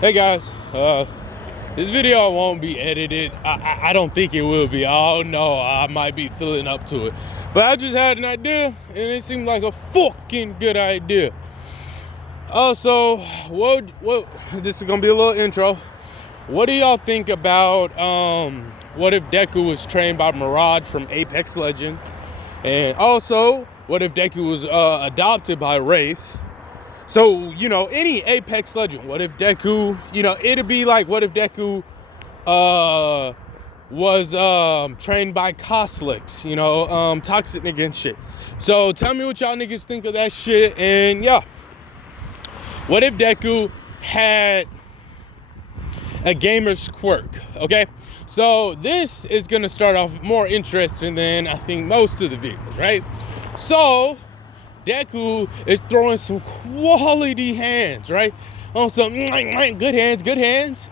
Hey guys, this video won't be edited. I don't think it will be. Oh no, I might be feeling up to it. But I just had an idea and it seemed like a fucking good idea. So what this is gonna be a little intro. What do y'all think about what if Deku was trained by Mirage from Apex Legends? And also, what if Deku was adopted by Wraith? So, any Apex Legend, what if Deku, it'd be like, what if Deku was trained by Coslix, toxic nigga and shit. So tell me what y'all niggas think of that shit. And yeah, what if Deku had a gamer's quirk? Okay, so this is gonna start off more interesting than I think most of the videos, right? So Deku is throwing some quality hands, right? On some good hands.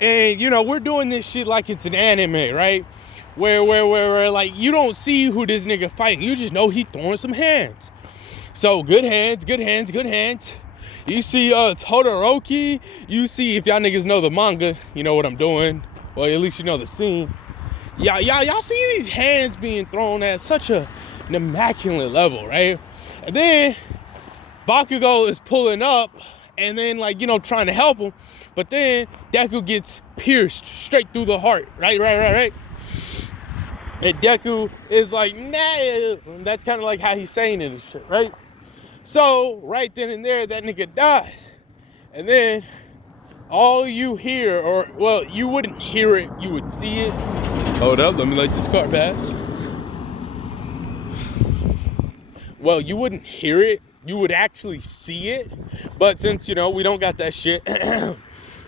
And we're doing this shit like it's an anime, right? Where like you don't see who this nigga fighting, you just know he throwing some hands. So good hands. You see Todoroki, you see, if y'all niggas know the manga, you know what I'm doing. Well, at least you know the scene. Y'all see these hands being thrown at such an immaculate level, right? And then Bakugo is pulling up and then trying to help him, but then Deku gets pierced straight through the heart, right? And Deku is like, nah. That's kind of like how he's saying it and shit, right? So right then and there, that nigga dies. And then all you hear, or well, you wouldn't hear it, you would see it. Hold up, let me light this car pass. Well, you wouldn't hear it, you would actually see it. But since, we don't got that shit,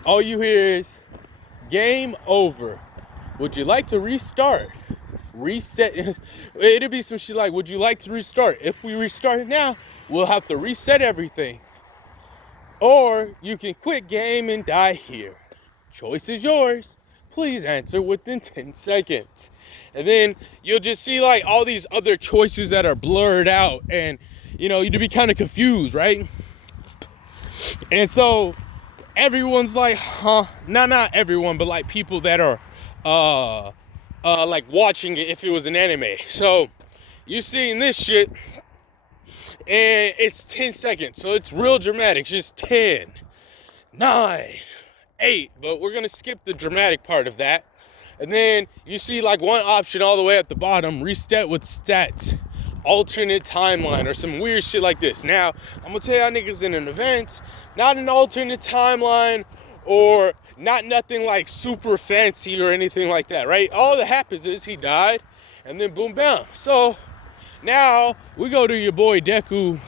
all you hear is, game over. Would you like to restart? Reset. It'd be some shit like, would you like to restart? If we restart it now, we'll have to reset everything. Or you can quit game and die here. Choice is yours. Please answer within 10 seconds. And then you'll just see like all these other choices that are blurred out, and you'd be kind of confused, right? And so everyone's like, huh? Not everyone, but like people that are like watching it if it was an anime. So you're seeing this shit and it's 10 seconds. So it's real dramatic. It's just 10, 9, 8, but we're gonna skip the dramatic part of that. And then you see like one option all the way at the bottom, reset with stats, alternate timeline, or some weird shit like this. Now, I'm gonna tell y'all niggas, in an event, not an alternate timeline or not nothing like super fancy or anything like that, right? All that happens is he died and then boom, bam. So now we go to your boy Deku,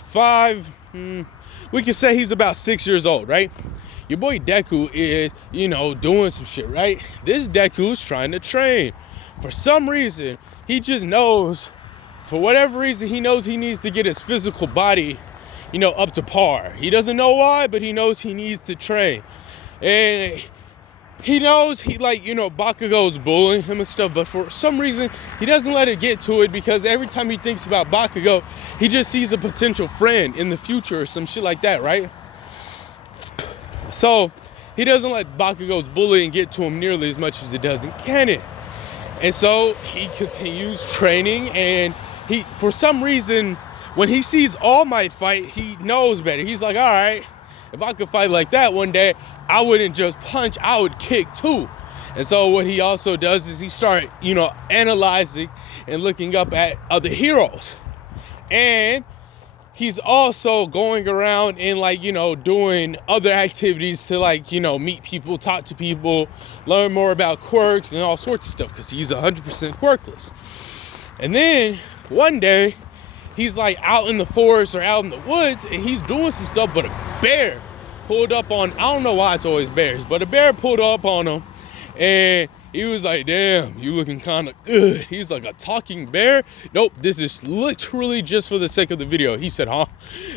we can say he's about 6 years old, right? Your boy Deku is, doing some shit, right? This Deku is trying to train. For some reason, he just knows, for whatever reason, he knows he needs to get his physical body, up to par. He doesn't know why, but he knows he needs to train. And he knows Bakugo's bullying him and stuff, but for some reason, he doesn't let it get to it, because every time he thinks about Bakugo, he just sees a potential friend in the future or some shit like that, right? So he doesn't let Bakugo's bullying get to him nearly as much as it does in canon. And so he continues training, and he, for some reason, when he sees All Might fight, he knows better. He's like, all right, if I could fight like that one day, I wouldn't just punch, I would kick too. And so what he also does is he starts, analyzing and looking up at other heroes. And he's also going around and doing other activities to meet people, talk to people, learn more about quirks and all sorts of stuff, because he's 100% quirkless. And then one day he's out in the forest or out in the woods, and he's doing some stuff, but a bear pulled up on, I don't know why it's always bears, but a bear pulled up on him, and he was like, damn, you looking kind of good. He's like, a talking bear? Nope, this is literally just for the sake of the video. He said, huh?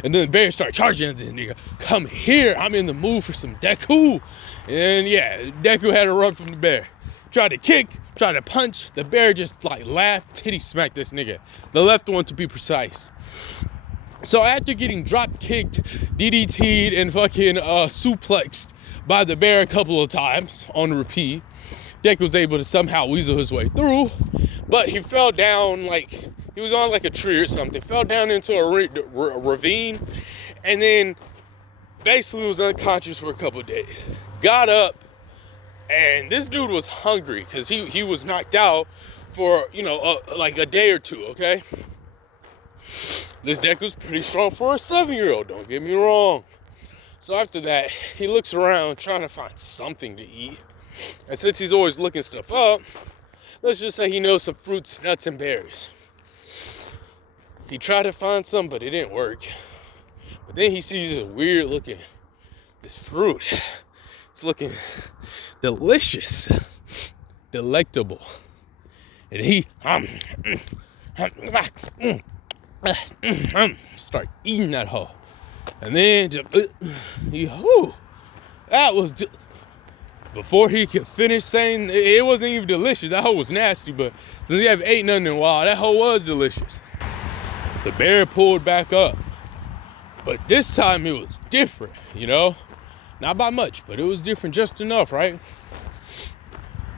And then the bear started charging at this nigga. Come here, I'm in the mood for some Deku. And yeah, Deku had to run from the bear. Tried to kick, tried to punch. The bear just laughed, titty smacked this nigga. The left one, to be precise. So after getting drop kicked, DDT'd, and fucking suplexed by the bear a couple of times on repeat. Deku was able to somehow weasel his way through, but he fell down, like he was on like a tree or something, fell down into a ravine, and then basically was unconscious for a couple of days. Got up, and this dude was hungry because he was knocked out for, you know, like a day or two, okay? This Deku's pretty strong for a 7-year-old, don't get me wrong. So after that, he looks around trying to find something to eat. And since he's always looking stuff up, let's just say he knows some fruits, nuts, and berries. He tried to find some, but it didn't work. But then he sees this weird looking, this fruit. It's looking delicious, delectable. And he start eating that hoe. And then just, that was just, before he could finish saying it wasn't even delicious. That hoe was nasty, but since he haven't ate nothing in a while, that hoe was delicious. The bear pulled back up, but this time it was different, you know? Not by much, but it was different just enough, right?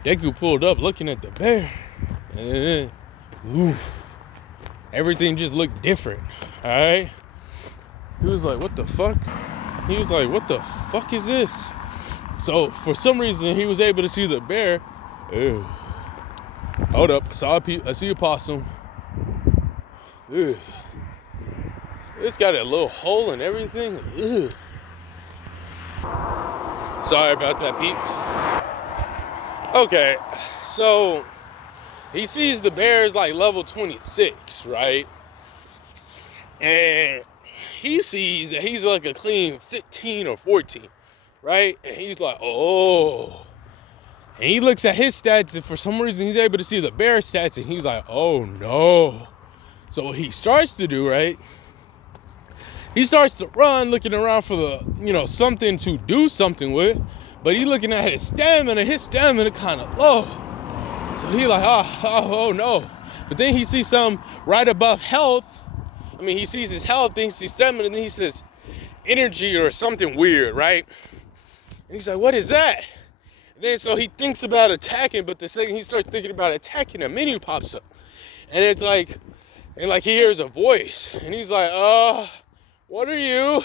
Deku pulled up looking at the bear, and then, everything just looked different, all right? He was like, what the fuck? He was like, what the fuck is this? So for some reason, he was able to see the bear. Ew. Hold up, I see a possum. Ew. It's got a little hole and everything. Ew. Sorry about that, peeps. Okay, so he sees the bear is like level 26, right? And he sees that he's like a clean 15 or 14. Right? And he's like, oh. And he looks at his stats, and for some reason he's able to see the bear stats, and he's like, oh no. So what he starts to do, right? He starts to run, looking around for the, you know, something to do something with. But he's looking at his stamina kind of low. So he like, oh no. But then he sees some right above health. I mean, he sees his health, then he sees stamina, and then he says energy or something weird, right? And he's like, what is that? And then so he thinks about attacking, but the second he starts thinking about attacking, a menu pops up. And it's like, and like he hears a voice. And he's like, what are you?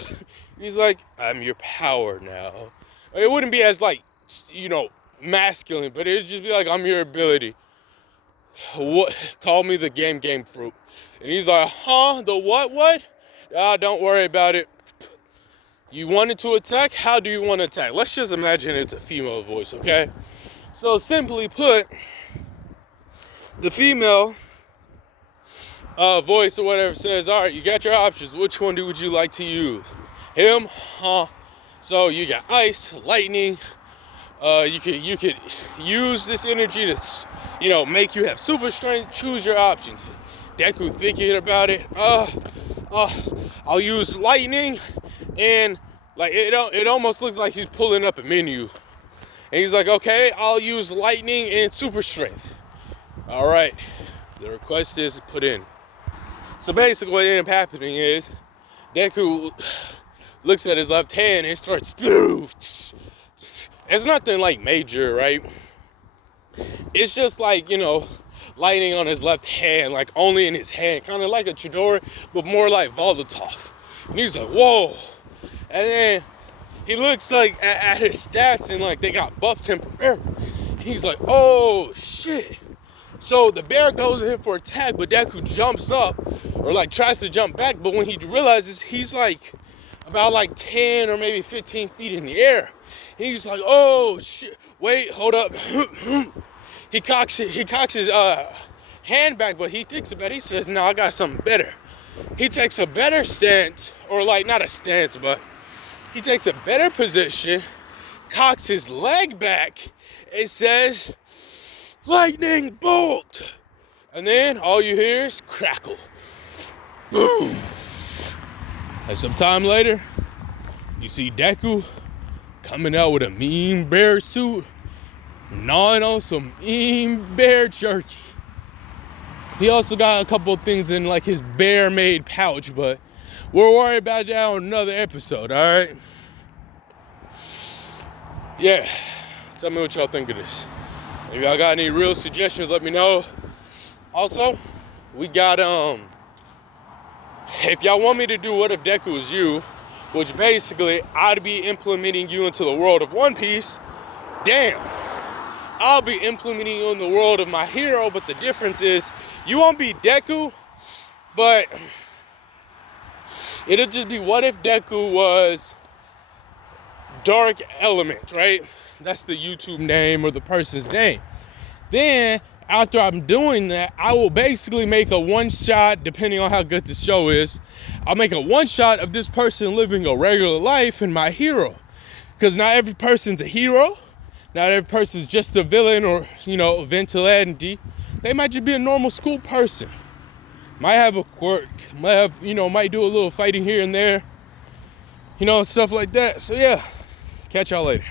He's like, I'm your power now. It wouldn't be as like, you know, masculine, but it'd just be like, I'm your ability. What? Call me the game fruit. And he's like, huh? The what? Don't worry about it. You wanted to attack? How do you want to attack? Let's just imagine it's a female voice, okay? So simply put, the female voice or whatever says, all right, you got your options. Which one would you like to use? Him? Huh? So you got ice, lightning. You could use this energy to, you know, make you have super strength. Choose your options. Deku thinking about it. I'll use lightning, and like it almost looks like he's pulling up a menu. And he's like, okay, I'll use lightning and super strength. All right, the request is put in. So basically what ended up happening is Deku looks at his left hand and starts, it's nothing like major, right? It's just like, you know, lightning on his left hand, like only in his hand, kind of like a Chidori, but more like Volotov. And he's like, whoa. And then he looks like at his stats, and like they got buffed temporarily. And he's like, oh shit. So the bear goes in for attack, but Deku jumps up, or like tries to jump back, but when he realizes he's like about like 10 or maybe 15 feet in the air, and he's like, oh shit, wait, hold up. He cocks his hand back, but he thinks about it. He says, no, I got something better. He takes a better stance, or like not a stance, but he takes a better position, cocks his leg back, and says, lightning bolt. And then all you hear is crackle. Boom. And some time later, you see Deku coming out with a mean bear suit, gnawing on some mean bear jerky. He also got a couple of things in like his bear-made pouch, but we'll worry about that on another episode, all right? Yeah, tell me what y'all think of this. If y'all got any real suggestions, let me know. Also, we got if y'all want me to do What If Deku Was You, which basically I'd be implementing you into the world of One Piece, damn, I'll be implementing you in the world of my hero, but the difference is you won't be Deku, but it'll just be what if Deku was Dark Element, right? That's the YouTube name or the person's name. Then after I'm doing that, I will basically make a one shot, depending on how good the show is, I'll make a one shot of this person living a regular life and my hero. Because not every person's a hero. Not every person's just a villain or, a vigilante. They might just be a normal school person. Might have a quirk, might have, might do a little fighting here and there, stuff like that. So yeah, catch y'all later.